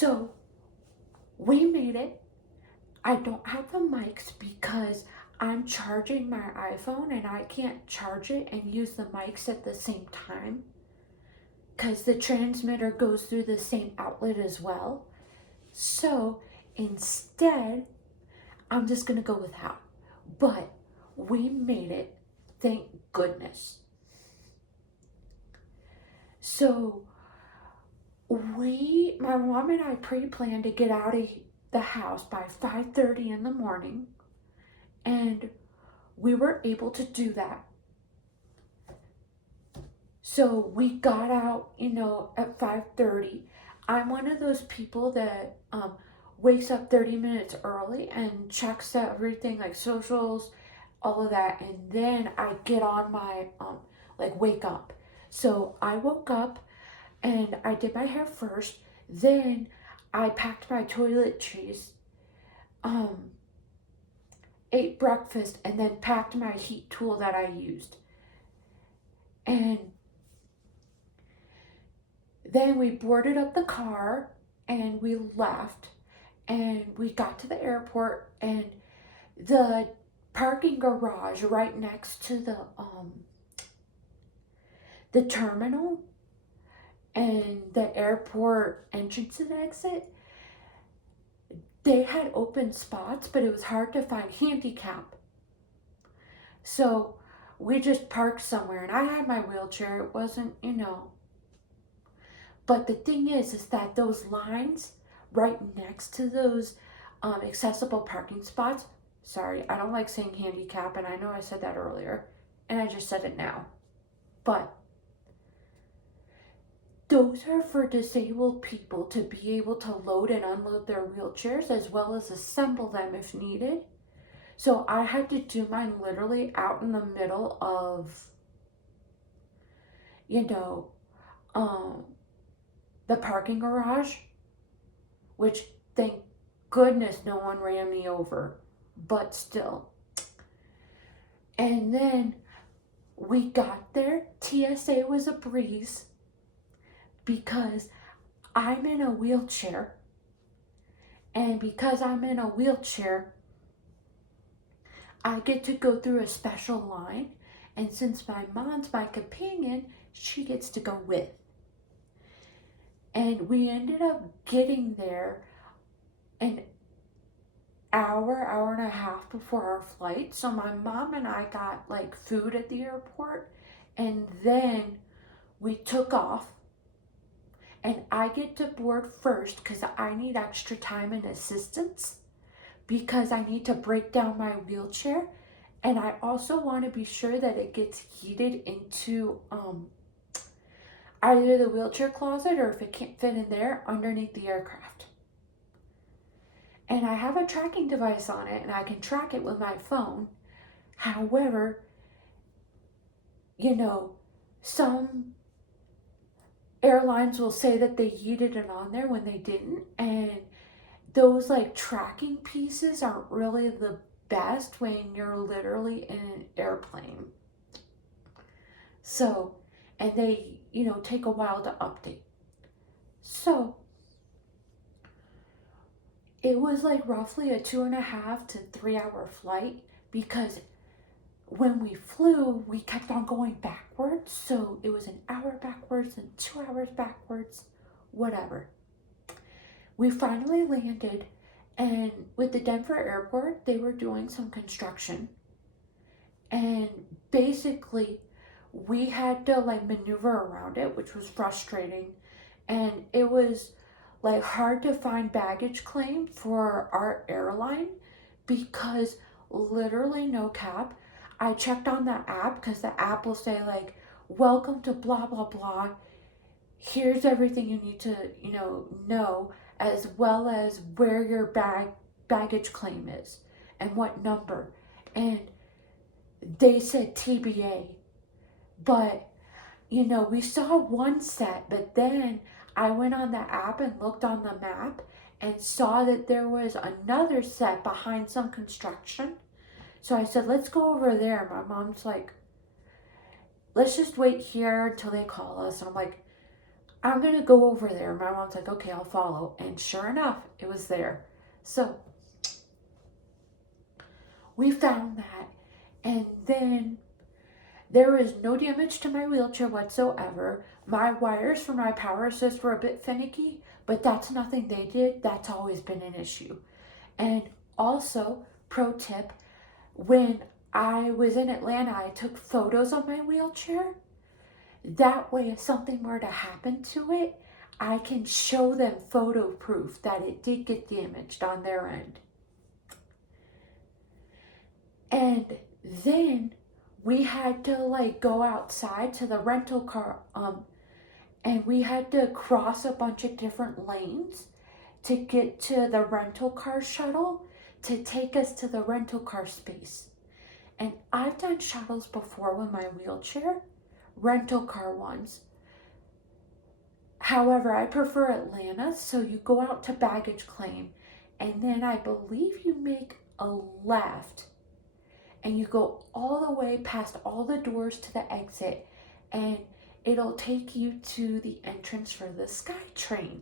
So we made it. I don't have the mics because I'm charging my iPhone and I can't charge it and use the mics at the same time because the transmitter goes through the same outlet as well. So instead, I'm just going to go without. But we made it. Thank goodness. So my mom and I pre-planned to get out of the house by 5:30 in the morning, and we were able to do that. So we got out, at 5:30. I'm one of those people that wakes up 30 minutes early and checks everything like socials, all of that, and then I get on my wake up. So I woke up and I did my hair first. Then I packed my toiletries, ate breakfast, and then packed my heat tool that I used. And then we boarded up the car and we left. And we got to the airport, and the parking garage right next to the terminal and the airport entrance and exit, they had open spots, but it was hard to find handicap. So we just parked somewhere, and I had my wheelchair. It wasn't, But the thing is that those lines right next to those accessible parking spots, sorry, I don't like saying handicap, and I know I said that earlier, and I just said it now, but those are for disabled people to be able to load and unload their wheelchairs as well as assemble them if needed. So I had to do mine literally out in the middle of, the parking garage, which thank goodness no one ran me over, but still. And then we got there. TSA was a breeze because I'm in a wheelchair. And because I'm in a wheelchair, I get to go through a special line. And since my mom's my companion, she gets to go with. And we ended up getting there an hour and a half before our flight. So my mom and I got like food at the airport, and then we took off. And I get to board first because I need extra time and assistance because I need to break down my wheelchair. And I also want to be sure that it gets heated into either the wheelchair closet, or if it can't fit in there, underneath the aircraft. And I have a tracking device on it, and I can track it with my phone. However, some airlines will say that they heated it on there when they didn't, and those like tracking pieces aren't really the best when you're literally in an airplane. So, and they, take a while to update. So it was like roughly a 2.5 to 3 hour flight because when we flew, we kept on going backwards. So it was an hour backwards and 2 hours backwards, whatever. We finally landed, and with the Denver airport, they were doing some construction. And basically, we had to like maneuver around it, which was frustrating. And it was like hard to find baggage claim for our airline because literally no cap. I checked on the app because the app will say like, welcome to blah, blah, blah. Here's everything you need to, know, as well as where your baggage claim is and what number. And they said TBA. But, we saw one set, but then I went on the app and looked on the map and saw that there was another set behind some construction. So I said, let's go over there. My mom's like, let's just wait here until they call us. And I'm like, I'm going to go over there. My mom's like, okay, I'll follow. And sure enough, it was there. So we found that. And then there was no damage to my wheelchair whatsoever. My wires for my power assist were a bit finicky, but that's nothing they did. That's always been an issue. And also, pro tip, when I was in Atlanta, I took photos of my wheelchair. That way, if something were to happen to it, I can show them photo proof that it did get damaged on their end. And then we had to like go outside to the rental car, and we had to cross a bunch of different lanes to get to the rental car shuttle to take us to the rental car space. And I've done shuttles before with my wheelchair, rental car ones. However, I prefer Atlanta, so you go out to baggage claim, and then I believe you make a left, and you go all the way past all the doors to the exit, and it'll take you to the entrance for the SkyTrain.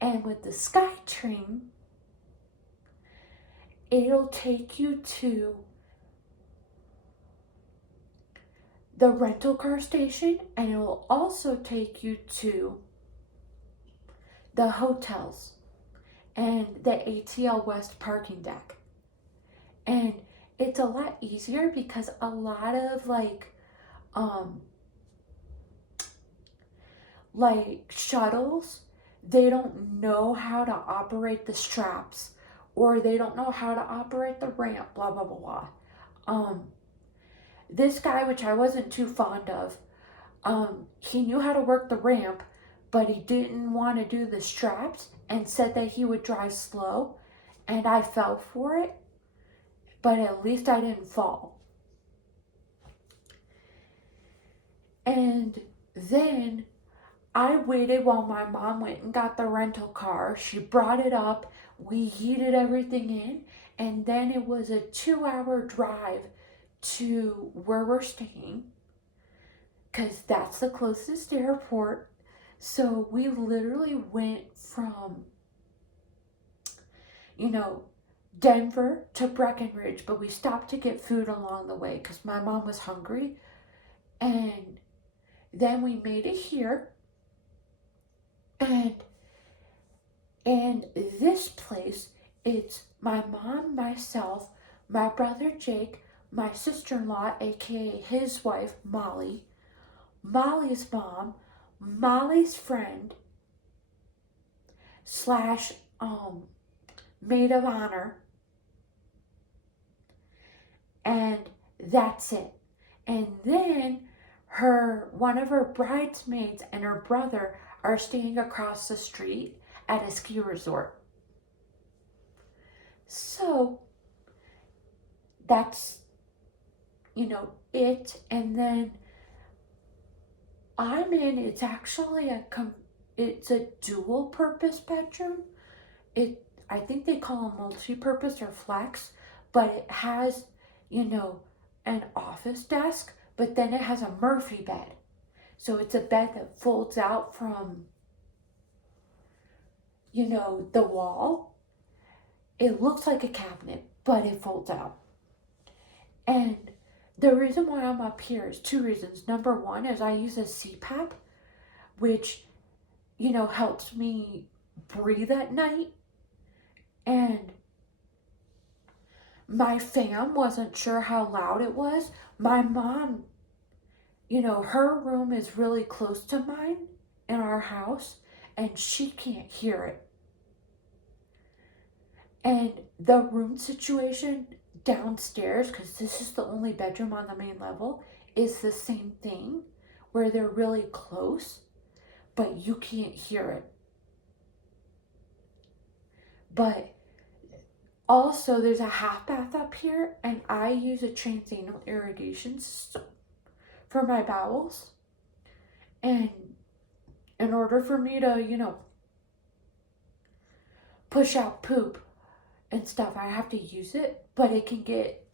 And with the SkyTrain, it'll take you to the rental car station, and it will also take you to the hotels and the ATL West parking deck. And it's a lot easier because a lot of like shuttles, they don't know how to operate the straps, or they don't know how to operate the ramp, blah blah blah blah. This guy, which I wasn't too fond of, he knew how to work the ramp, but he didn't want to do the straps and said that he would drive slow, and I fell for it, but at least I didn't fall. And then I waited while my mom went and got the rental car. She brought it up, we heated everything in, and then it was a 2-hour drive to where we're staying, because that's the closest airport. So we literally went from, Denver to Breckenridge, but we stopped to get food along the way because my mom was hungry. And then we made it here. And this place, it's my mom, myself, my brother Jake, my sister-in-law, aka his wife, Molly, Molly's mom, Molly's friend, slash maid of honor, and that's it. And then one of her bridesmaids and her brother are staying across the street at a ski resort. So that's it. And then I'm in, it's actually it's a dual purpose bedroom. I think they call them multi-purpose or flex, but it has, an office desk, but then it has a Murphy bed. So it's a bed that folds out from, the wall. It looks like a cabinet, but it folds out. And the reason why I'm up here is 2 reasons. Number one is I use a CPAP, which, helps me breathe at night. And my fam wasn't sure how loud it was. My mom, her room is really close to mine in our house, and she can't hear it. And the room situation downstairs, because this is the only bedroom on the main level, is the same thing, where they're really close, but you can't hear it. But also, there's a half bath up here, and I use a transanal irrigation system for my bowels. And in order for me to, push out poop and stuff, I have to use it. But it can get,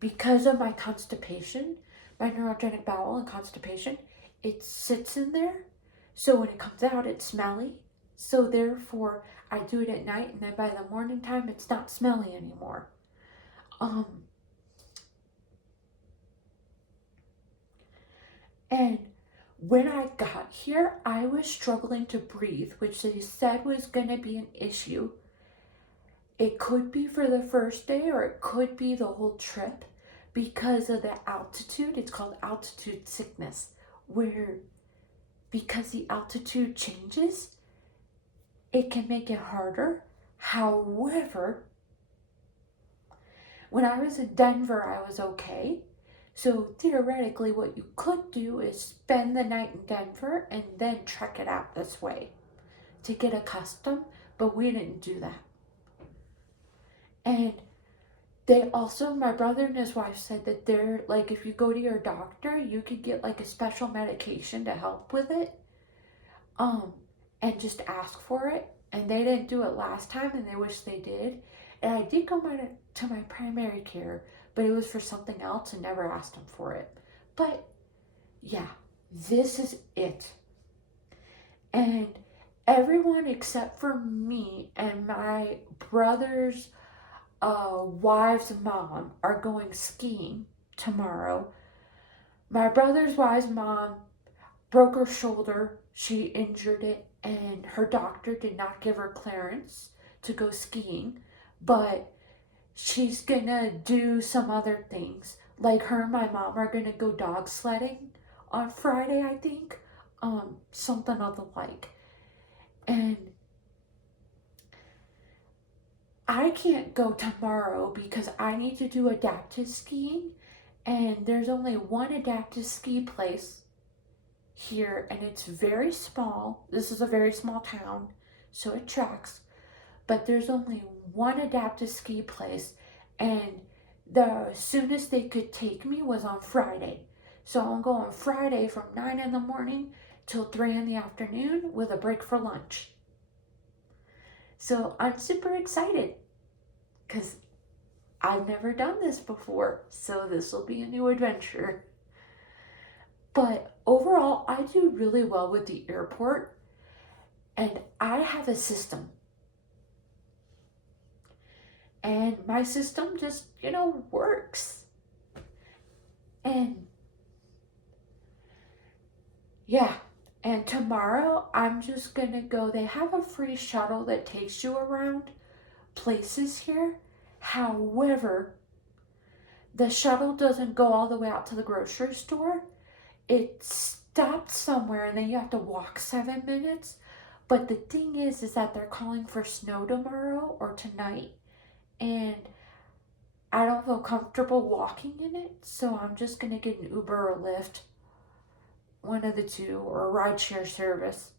because of my constipation, my neurogenic bowel and constipation, it sits in there. So when it comes out, it's smelly. So therefore, I do it at night, and then by the morning time, it's not smelly anymore. Um, and when I got here, I was struggling to breathe, which they said was going to be an issue. It could be for the first day, or it could be the whole trip because of the altitude. It's called altitude sickness, where because the altitude changes, it can make it harder. However, when I was in Denver, I was okay. So theoretically, what you could do is spend the night in Denver and then trek it out this way to get accustomed, but we didn't do that. And they also, my brother and his wife said that they're like, if you go to your doctor, you could get like a special medication to help with it. And just ask for it. And they didn't do it last time, and they wish they did. And I did go to my primary care, but it was for something else and never asked them for it. But yeah, this is it. And everyone except for me and my brother's wife's mom are going skiing tomorrow. My brother's wife's mom broke her shoulder. She injured it, and her doctor did not give her clearance to go skiing, but she's gonna do some other things. Like her and my mom are gonna go dog sledding on Friday, I think. Something of the like. And I can't go tomorrow because I need to do adaptive skiing, and there's only one adaptive ski place here, and it's very small. This is a very small town, so it tracks, but there's only one adaptive ski place, and the soonest they could take me was on Friday. So I'm going Friday from 9 in the morning till 3 in the afternoon with a break for lunch. So I'm super excited because I've never done this before, so this will be a new adventure. But overall, I do really well with the airport, and I have a system. And my system just, works. And yeah, and tomorrow I'm just gonna go. They have a free shuttle that takes you around places here. However, the shuttle doesn't go all the way out to the grocery store. It stops somewhere, and then you have to walk 7 minutes. But the thing is that they're calling for snow tomorrow or tonight, and I don't feel comfortable walking in it, so I'm just gonna get an Uber or Lyft, one of the two, or a rideshare service.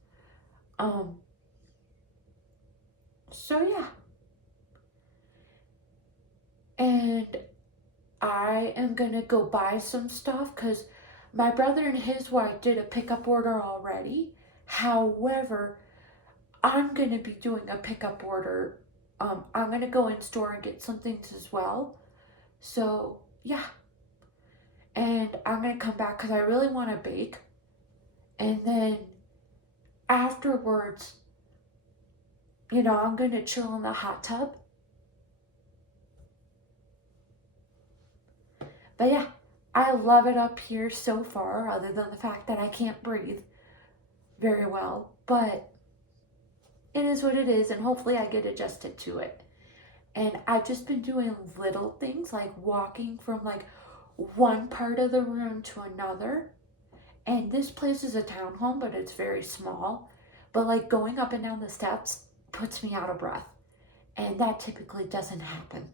So yeah. And I am gonna go buy some stuff because my brother and his wife did a pickup order already. However, I'm going to be doing a pickup order. I'm going to go in store and get some things as well. So, yeah. And I'm going to come back because I really want to bake. And then afterwards, I'm going to chill in the hot tub. But yeah, I love it up here so far, other than the fact that I can't breathe very well. But it is what it is, and hopefully I get adjusted to it. And I've just been doing little things like walking from like one part of the room to another. And this place is a townhome, but it's very small. But like going up and down the steps puts me out of breath. And that typically doesn't happen.